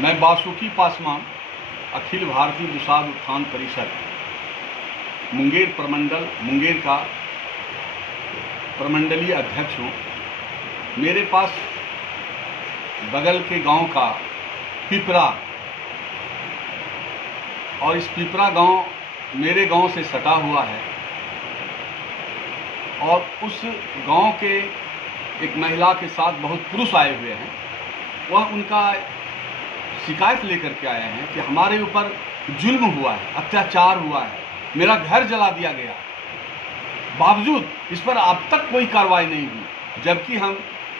मैं बासुकी पासवान अखिल भारतीय दुसाध उत्थान परिषद मुंगेर प्रमंडल मुंगेर का प्रमंडलीय अध्यक्ष हूँ। मेरे पास बगल के गांव का पिपरा और इस पिपरा गांव मेरे गांव से सटा हुआ है और उस गांव के एक महिला के साथ बहुत पुरुष आए हुए हैं। वह उनका शिकायत लेकर के आए हैं कि हमारे ऊपर जुल्म हुआ है, अत्याचार हुआ है, मेरा घर जला दिया गया। बावजूद इस पर अब तक कोई कार्रवाई नहीं हुई। जबकि हम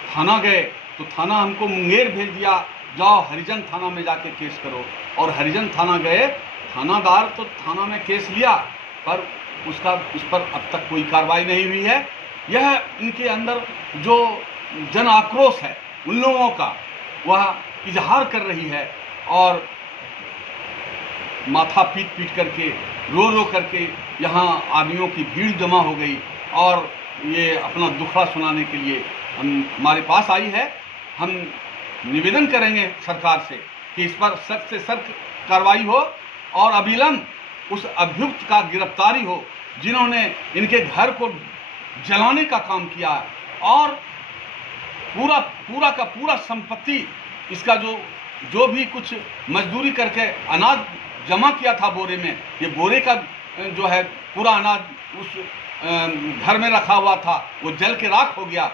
थाना गए तो थाना हमको मुंगेर भेज दिया, जाओ हरिजन थाना में जाके केस करो। और हरिजन थाना गए, थानादार तो थाना में केस लिया पर उस पर अब तक कोई कार्रवाई नहीं हुई है। यह इनके अंदर जो जन आक्रोश है उन लोगों का वह इजहार कर रही है और माथा पीट पीट करके रो करके यहाँ आदमियों की भीड़ जमा हो गई और ये अपना दुखड़ा सुनाने के लिए हमारे पास आई है। हम निवेदन करेंगे सरकार से कि इस पर सख्त से सख्त कार्रवाई हो और अविलंब उस अभियुक्त का गिरफ्तारी हो जिन्होंने इनके घर को जलाने का काम किया और पूरा का पूरा संपत्ति इसका जो भी कुछ मजदूरी करके अनाज जमा किया था बोरे में, ये बोरे का जो है पूरा अनाज उस घर में रखा हुआ था, वो जल के राख हो गया।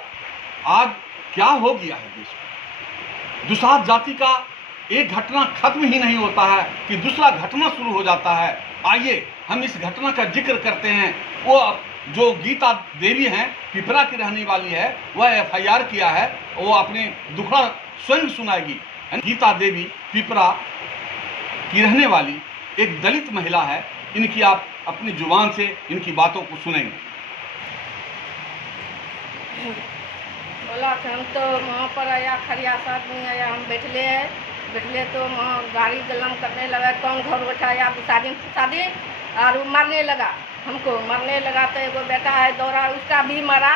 आज क्या हो गया है देश में? दुसाध जाति का एक घटना खत्म ही नहीं होता है कि दूसरा घटना शुरू हो जाता है। आइए हम इस घटना का जिक्र करते हैं। वो जो गीता देवी हैं, पिपरा की रहने वाली है, वह FIR किया है, वो अपने दुखड़ा स्वयं सुनाएगी। गीता देवी पिपरा की रहने वाली एक दलित महिला है। इनकी आप अपनी जुबान से इनकी बातों को सुनेंगे। बोला कि हम तो वहाँ पर आया, खरिया साथ में आया, हम बैठले तो वहाँ गाड़ी गलम करने लगा, कौन घर उठाया शादी और मारने लगा। हमको मारने लगा तो एगो बेटा है दौरा, उसका भी मारा,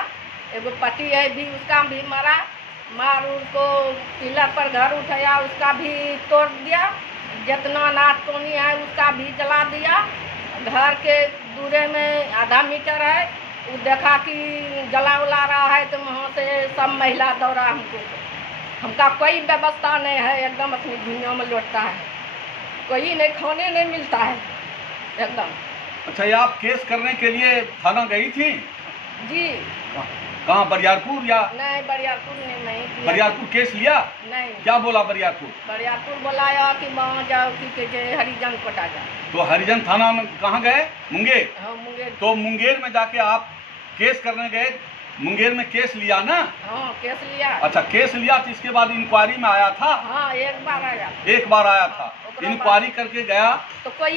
एगो पति है भी, उसका भी मारा। मार उनको पिलर पर घर उठाया, उसका भी तोड़ दिया। जितना अनाज पानी है उसका भी जला दिया। घर के दूरे में आधा मीटर है, वो देखा कि जला उला रहा है तो वहाँ से सब महिला दौड़ा हमका कोई व्यवस्था नहीं है, एकदम अपनी दुनिया में लौटता है, कोई नहीं, खाने नहीं मिलता है एकदम। अच्छा, ये आप केस करने के लिए थाना गई थी? जी। कहाँ, बरियारपुर या? नहीं, बरियारपुर नहीं। बरियारपुर केस लिया? नहीं। क्या बोला बरियारपुर बुलाया कि वहाँ जाओ कि हरिजन कोटा जाओ। तो हरिजन थाना में कहाँ गए? मुंगेर। हाँ, मुंगेर। तो मुंगेर में जाके आप केस करने गए, मुंगेर में केस लिया ना? हाँ, केस लिया। अच्छा, केस लिया तो इसके बाद इंक्वायरी में आया था? हाँ, एक बार आया था। इंक्वायरी करके गया तो कोई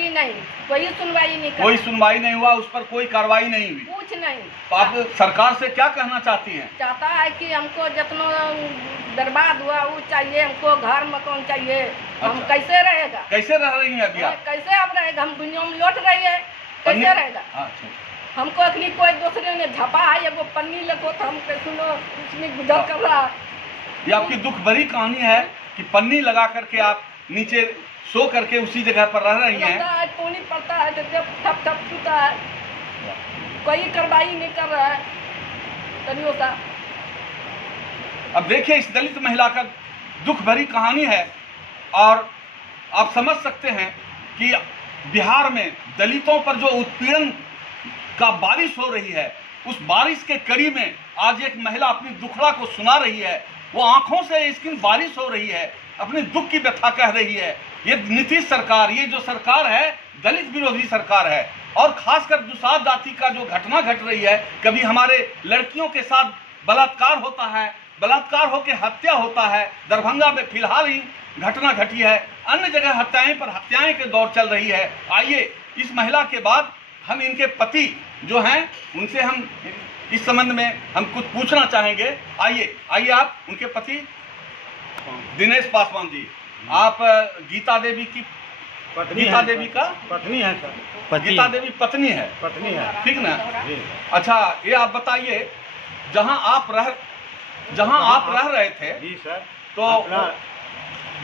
सुनवाई नहीं, कोई सुनवाई नहीं हुआ, उस पर कोई कार्रवाई नहीं हुई, कुछ नहीं। तो आप सरकार से क्या कहना चाहती हैं? चाहता है कि हमको जितना बर्बाद हुआ वो चाहिए, हमको घर मकान चाहिए। अच्छा। हम कैसे रहेगा? कैसे रह रही हैं अभी आप? कैसे अब रहेगा? हम दुनिया में लौट रही है, कैसे रहेगा? अच्छा। हमको अखनी कोई दूसरे ने झपा है, वो पन्नी लगो तो हम सुनो उसमें गुजर कर रहा है। ये आपकी दुख भरी कहानी है कि पन्नी लगा करके आप नीचे सो करके उसी जगह पर रह रही हैं। पानी पड़ता है तो जब ठप टूटा है, कोई कार्रवाई नहीं कर रहा है तनियों का। अब देखिए, इस दलित महिला का दुख भरी कहानी है और आप समझ सकते हैं कि बिहार में दलितों पर जो उत्पीड़न का बारिश हो रही है, उस बारिश के कड़ी में आज एक महिला अपनी दुखड़ा को सुना रही है। वो आंखों से इसकी बारिश हो रही है, अपने दुख की व्यथा कह रही है। ये नीतीश सरकार, ये जो सरकार है, दलित विरोधी सरकार है। और खासकर दुसाध जाति का जो घटना घट रही है, कभी हमारे लड़कियों के साथ बलात्कार होता है, बलात्कार होकर हत्या होता है। दरभंगा में फिलहाल ही घटना घटी है, अन्य जगह हत्याएं पर हत्याएं के दौर चल रही है। आइए, इस महिला के बाद हम इनके पति जो हैं उनसे हम इस संबंध में हम कुछ पूछना चाहेंगे। आइए आप उनके पति दिनेश पासवान जी, आप गीता देवी की पत्नी, गीता देवी का पत्नी है सर। गीता देवी पत्नी है, ठीक ना? अच्छा, ये आप बताइए, जहां आप रह रहे थे जी सर, तो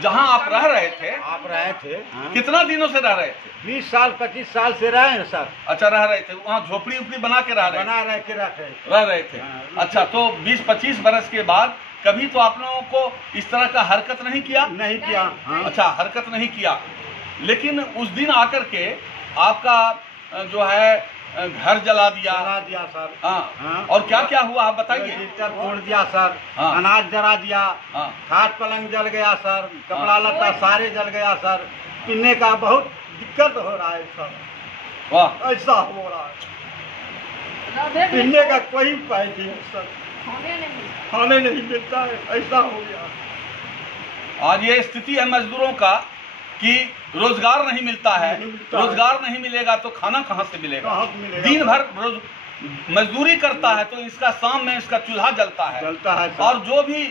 जहाँ आप रह रहे थे, हाँ। कितना दिनों से रह रहे थे? 20 साल 25 साल से रहे हैं सर। अच्छा, रह रहे थे वहाँ, झोपड़ी उपड़ी बना के रह रहे रह रहे थे। हाँ। अच्छा, तो 20-25 बरस के बाद कभी तो आप लोगों को इस तरह का हरकत नहीं किया? नहीं किया। हाँ। अच्छा, हरकत नहीं किया, लेकिन उस दिन आकर के आपका जो है घर जला दिया सर। हाँ। हाँ। और क्या क्या हुआ आप बताइए। हीटर तोड़ दिया सर। हाँ। अनाज जला दिया। हाँ। खाट पलंग जल गया सर। कपड़ा लत्ता सारे जल गया सर। पीने का बहुत दिक्कत हो रहा है सर। वाह, ऐसा हो रहा है, पीने का कोई उपाय नहीं है सर, खाने नहीं मिलता है, ऐसा हो गया। आज ये स्थिति है मजदूरों का कि रोजगार नहीं मिलता है। रोजगार नहीं मिलेगा तो खाना कहाँ से मिलेगा? दिन भर रोज मजदूरी करता है तो इसका शाम में इसका चूल्हा जलता है और जो भी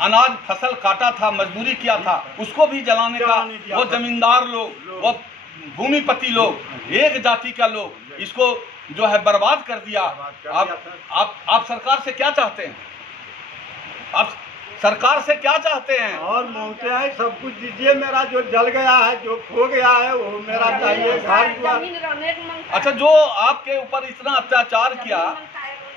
अनाज फसल काटा था, मजदूरी किया था, उसको भी जलाने का वो जमींदार लोग, वो भूमिपति लोग, एक जाति का लोग इसको जो है बर्बाद कर दिया। आप सरकार से क्या चाहते हैं? आप सरकार से क्या चाहते हैं? और मांगते हैं सब कुछ दीजिए, मेरा जो जल गया है, जो खो गया है, वो मेरा चाहिए, घर द्वार। अच्छा, जो आपके ऊपर इतना अत्याचार किया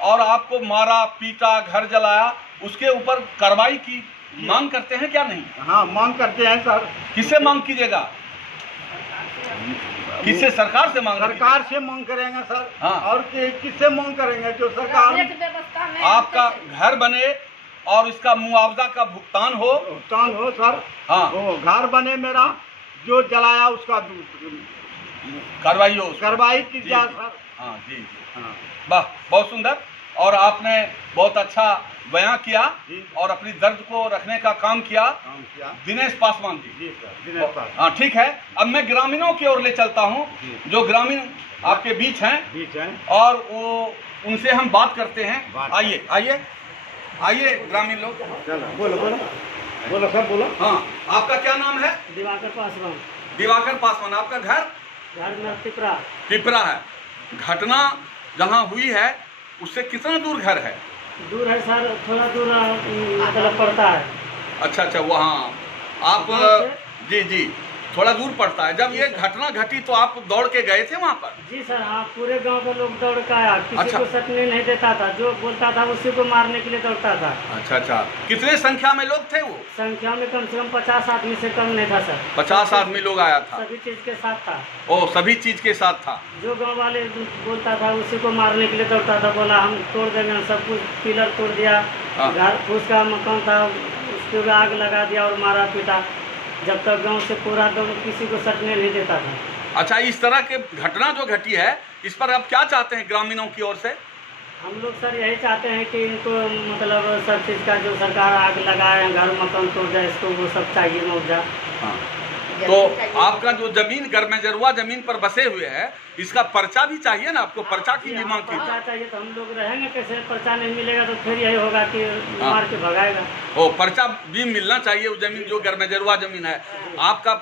और आपको मारा पीटा, घर जलाया, उसके ऊपर कार्रवाई की मांग करते हैं क्या नहीं? हाँ, मांग करते हैं सर। किससे मांग कीजिएगा? किससे? सरकार से मांग? सरकार से मांग करेंगे सर। हाँ। और किससे मांग करेंगे? जो सरकार आपका घर बने और इसका मुआवजा का भुगतान हो सर। हाँ, वो घर बने, मेरा जो जलाया उसका कार्रवाई हो, कार्रवाई की जाए सर। हाँ जी, हाँ। वाह, बहुत सुंदर। और आपने बहुत अच्छा बयां किया और अपनी दर्द को रखने का काम किया। दिनेश पासवान जी, हाँ ठीक है। अब मैं ग्रामीणों की ओर ले चलता हूँ, जो ग्रामीण आपके बीच हैं और वो उनसे हम बात करते हैं। आइए आइए आइए ग्रामीण लोग। बोलो सर, बोलो। हाँ, आपका क्या नाम है? दिवाकर पासवान। दिवाकर पासवान। आपका घर में पिपरा। पिपरा है। घटना जहाँ हुई है उससे कितना दूर घर है? दूर है सर, थोड़ा दूर मतलब पड़ता है। अच्छा अच्छा, वहाँ आप जी जी, थोड़ा दूर पड़ता है। जब ये घटना घटी तो आप दौड़ के गए थे वहाँ पर? जी सर, हाँ, पूरे गांव के लोग दौड़ के आया। किसी अच्छा। को सटने नहीं देता था, जो बोलता था उसी को मारने के लिए दौड़ता था। अच्छा अच्छा, कितने संख्या में लोग थे वो? संख्या में कम से कम 50 आदमी से कम नहीं था सर। 50 आदमी लोग आया था? सभी चीज के साथ था। ओ, सभी चीज के साथ था। जो गांव वाले बोलता था उसी को मारने के लिए दौड़ता था। बोला हम तोड़ देंगे, सब कुछ पिलर तोड़ दिया। घर फूस का मकान था, उसको आग लगा दिया और मारा पीटा, जब तक गांव से पूरा किसी को सटने नहीं देता था। अच्छा, इस तरह के घटना जो घटी है इस पर आप क्या चाहते हैं ग्रामीणों की ओर से? हम लोग सर यही चाहते हैं कि इनको मतलब सब चीज़ का, जो सरकार आग लगाए, घर मकान तोड़ जाए, इसको वो सब चाहिए मुआवजा। हाँ, तो आपका जो जमीन गरमेजरुआ जमीन पर बसे हुए हैं, इसका पर्चा भी चाहिए ना आपको? पर्चा की भी मांग कीजिए। पर्चा चाहिए तो हम लोग रहेंगे कैसे? पर्चा नहीं मिलेगा तो फिर यही होगा कि मार के भगाएगा। ओ, पर्चा भी मिलना चाहिए। वो जमीन जो गरमेजरुआ जमीन है, आपका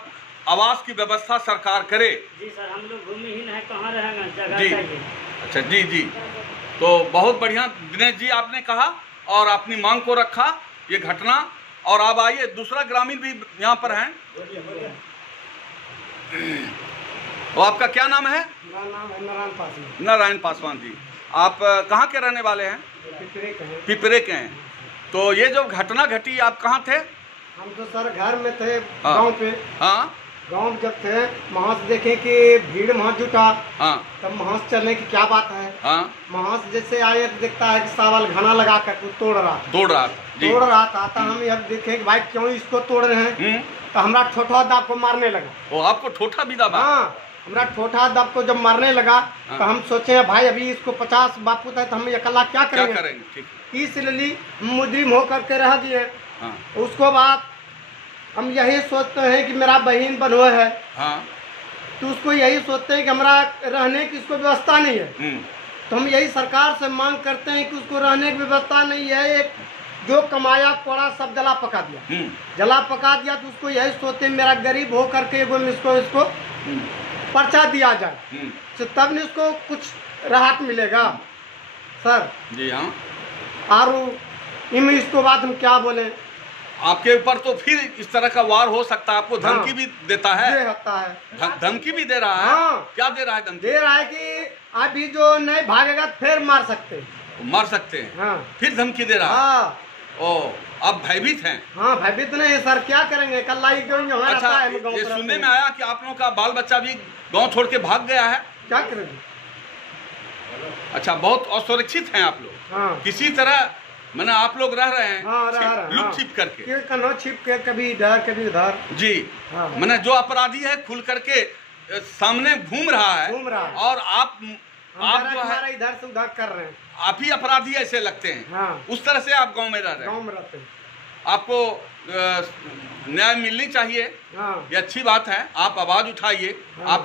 आवास की व्यवस्था सरकार करे। जी सर, हम लोग भूमिहीन है, कहाँ रहेंगे? जगह जी। चाहिए। अच्छा जी जी, तो बहुत बढ़िया दिनेश जी आपने कहा और अपनी मांग को रखा, ये घटना। और अब आइए, दूसरा ग्रामीण भी यहाँ पर हैं। तो आपका क्या नाम है? मेरा नाम है नारायण पासवान। नारायण पासवान जी, आप कहाँ के रहने वाले हैं? पिपरे के हैं। तो ये जो घटना घटी, आप कहाँ थे? हम तो सर घर में थे, गांव पे। हाँ, गांव जब थे, वहाँ से देखे कि भीड़ वहाँ जुटा। हाँ, तब वहाँ से चलने की क्या बात है। हाँ, वहाँ से जैसे आए तो देखता है कि सावल घना लगा कर तोड़ रहा जी। तोड़ रहा था। तो हम अब देखे कि भाई क्यों इसको तोड़ रहे हैं। तो हमारा ठोठा दाब को मारने लगा। वो आपको ठोठा भी दबा? हाँ, हमारा ठोठा दाब को जब मारने लगा तो हम सोचे भाई अभी इसको 50 बापू था तो हम अकेला क्या करेंगे। इसलिए मुजरिम होकर के रह गए। उसको बाद हम यही सोचते हैं कि मेरा बहन बनो है। हाँ। तो उसको यही सोचते हैं कि हमारा रहने की इसको व्यवस्था नहीं है। तो हम यही सरकार से मांग करते हैं कि उसको रहने की व्यवस्था नहीं है। एक जो कमाया कोड़ा सब जला पका दिया। जला पका दिया तो उसको यही सोचते हैं मेरा गरीब हो करके इसको पर्चा दिया जाए, तो तब नहीं इसको कुछ राहत मिलेगा सर। जी हाँ। और इसको बात हम क्या बोले। आपके ऊपर तो फिर इस तरह का वार हो सकता है। आपको धमकी भी देता है? ये होता है। धमकी भी दे रहा है? हाँ। क्या दे रहा है धमकी? दे रहा है कि अभी जो नहीं भागेगा फिर मार सकते हैं। मार सकते हैं? हाँ। फिर धमकी दे रहा है? हाँ। ओ, आप भयभीत हैं? हाँ, भयभीत नहीं सर, क्या करेंगे, कल लाई क्यों यहाँ अच्छा, रहता है। ये सुनने में आया कि आप लोगों का बाल बच्चा भी गांव छोड़ के भाग गया है। क्या करेंगे? अच्छा, बहुत असुरक्षित हैं आप लोग। हाँ। किसी तरह मैंने आप लोग रह रहे हैं? हाँ, रह रहे हैं। लुक छिप करके? कनो छिप के, कभी इधर कभी उधर। जी। हाँ। मैंने जो अपराधी है खुल करके सामने घूम रहा है और आप जो है इधर से उधर कर रहे हैं। आप ही अपराधी ऐसे लगते हैं। हाँ। उस तरह से आप गांव में रह रहे हैं। गांव में रहते हैं। आपको न्याय मिलनी चाहिए। हाँ। ये अच्छी बात है, आप आवाज उठाइए। हाँ।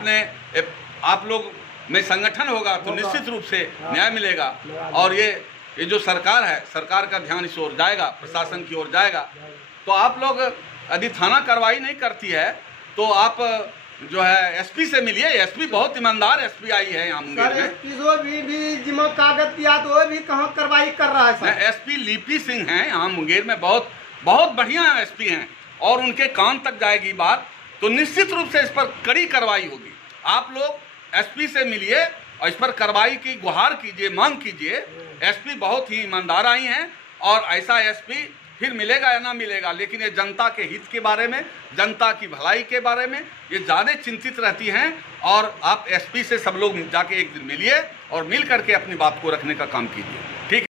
आप लोग में संगठन होगा तो निश्चित रूप से न्याय मिलेगा। और ये जो सरकार है, सरकार का ध्यान इस ओर जाएगा, प्रशासन की ओर जाएगा। तो आप लोग यदि थाना कार्रवाई नहीं करती है तो आप जो है एसपी से मिलिए। एसपी बहुत ईमानदार एसपी आई है यहाँ मुंगेर में। एसपी जो भी जिम्मा कागज दिया तो वो भी कहाँ कार्रवाई कर रहा है सर? एसपी लिपि सिंह हैं यहाँ मुंगेर में, बहुत बढ़िया एसपी हैं और उनके कान तक जाएगी बात तो निश्चित रूप से इस पर कड़ी कार्रवाई होगी। आप लोग एसपी से मिलिए और इस पर कार्रवाई की गुहार कीजिए, मांग कीजिए। एसपी बहुत ही ईमानदार आई हैं और ऐसा एसपी फिर मिलेगा या ना मिलेगा, लेकिन ये जनता के हित के बारे में, जनता की भलाई के बारे में ये ज़्यादा चिंतित रहती हैं। और आप एसपी से सब लोग जाके एक दिन मिलिए और मिल करके अपनी बात को रखने का काम कीजिए।